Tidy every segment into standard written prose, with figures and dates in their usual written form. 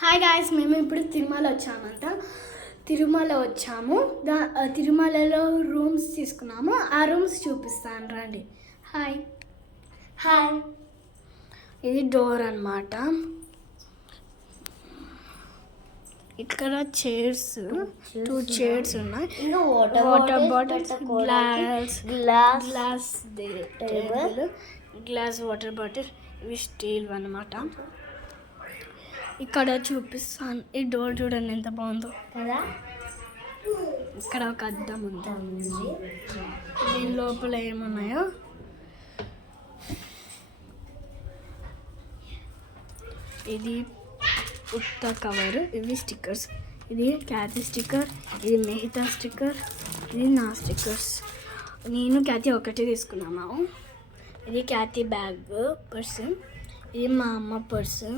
Hi guys, మేము ఇప్పుడు తిరుమల వచ్చాము. తిరుమలలో రూమ్స్ తీసుకున్నాము. ఆ రూమ్స్ చూపిస్తాను రండి. హాయ్ హాయ్ ఇది డోర్ అన్నమాట. ఇక్కడ చైర్స్, 2 చైర్స్ ఉన్నాయి. Water bottles, glass table, glass water bottle. ఇవి స్టీల్ అన్నమాట. ఇక్కడ చూపిస్తాను. ఈ డోర్ చూడండి ఎంత బాగుందో కదా. ఇక్కడ ఒక అద్దం ఉంది. దీని లోపల ఏమున్నాయో ఇది ఉత్త కవర్. ఇవి స్టిక్కర్స్. ఇది క్యాతి స్టిక్కర్, ఇది మెహితా స్టిక్కర్, ఇది నా స్టిక్కర్స్. నేను క్యాతి ఒకటి తీసుకున్నాము. ఇది క్యాతి బ్యాగ్ పర్స్. ఇది మా అమ్మ పర్స్.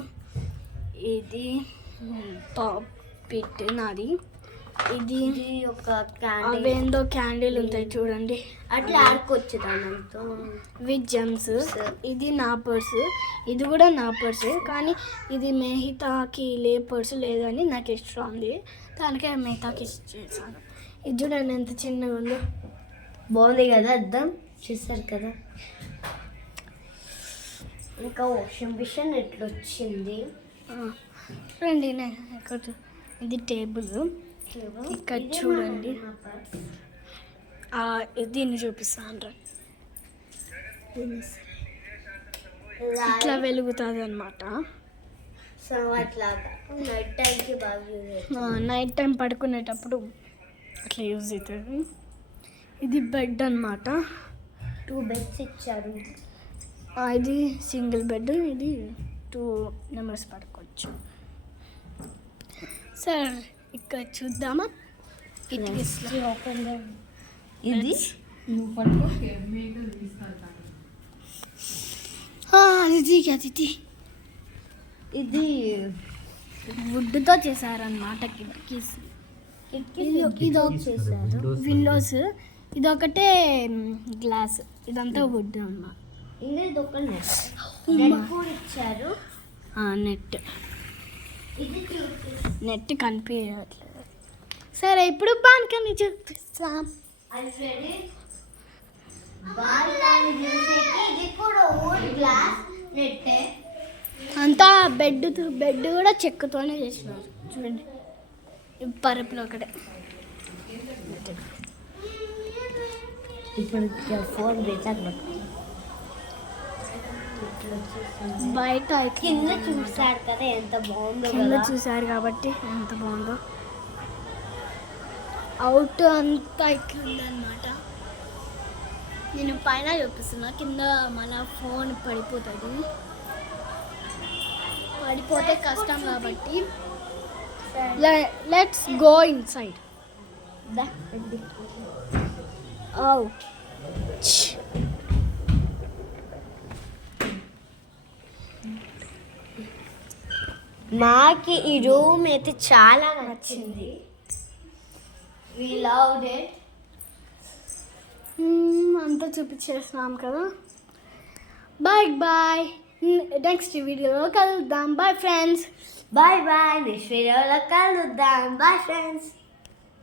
ఇది పిట్ నాది. ఇది ఒక అవేందో క్యాండిల్ ఉంటాయి చూడండి, అట్లా ఆడుకోవచ్చు దాంతో. With gems. ఇది నా పర్సు. ఇది కూడా నా పర్సే, కానీ ఇది మెహితాకి పర్సు లేదని నాకు ఇష్టం ఉంది. దానికే మెహితాకి ఇచ్చేసాను. ఇది చూడండి ఎంత చిన్నగా ఉందో. బాగుంది కదా అద్దం, చూసారు కదా. ఇంకా వాషింగ్ మిషన్ ఎట్లా వచ్చింది రండి. ఇది టేబుల్. ఇక్కడ చూడండి, దీన్ని చూపిస్తాను. ఇట్లా వెలుగుతుంది అనమాట. నైట్ టైం పడుకునేటప్పుడు అట్లా యూజ్ అవుతుంది. ఇది బెడ్ అనమాట. 2 బెడ్స్ ఇచ్చారు. ఇది సింగిల్ బెడ్. ఇది 2 మెంబర్స్ పడుకోవచ్చు. సార్ ఇక్కడ చూద్దామా. ఇది ఇది వుడ్తో చేశారనమాట. కిటికీస్ చేశారు. విండోస్ ఇదొకటే గ్లాస్. ఇదంతా వుడ్ అన్నమాట. ఇది ఒక ఇచ్చారు. నెట్ కనిపించట్లేదు. సరే, ఇప్పుడు బాల్కనీ చూపిస్తాం. అంతా బెడ్ కూడా చెక్కతోనే చేసినారు చూడండి. పరుపులో ఒకటే. ఇప్పుడు ఫోన్ బయట కింద చూసారు కదా ఎంత బాగుందో. కింద చూసారు కాబట్టి ఎంత బాగుందో. అవుట్ అంతా ఇక్కడ ఉందన్నమాట. నేను పైన చూపిస్తున్నా, కింద మళ్ళీ ఫోన్ పడిపోతుంది. పడిపోతే కష్టం కాబట్టి లెట్స్ గో ఇన్సైడ్. మాకి ఈ రూమ్ అయితే చాలా నచ్చింది. We loved it. అంతా చూపించేస్తున్నాం కదా. బాయ్. నెక్స్ట్ వీడియోలో కలుద్దాం. Bye friends. బాయ్. నెక్స్ట్ వీడియోలో కలుద్దాం. Bye friends.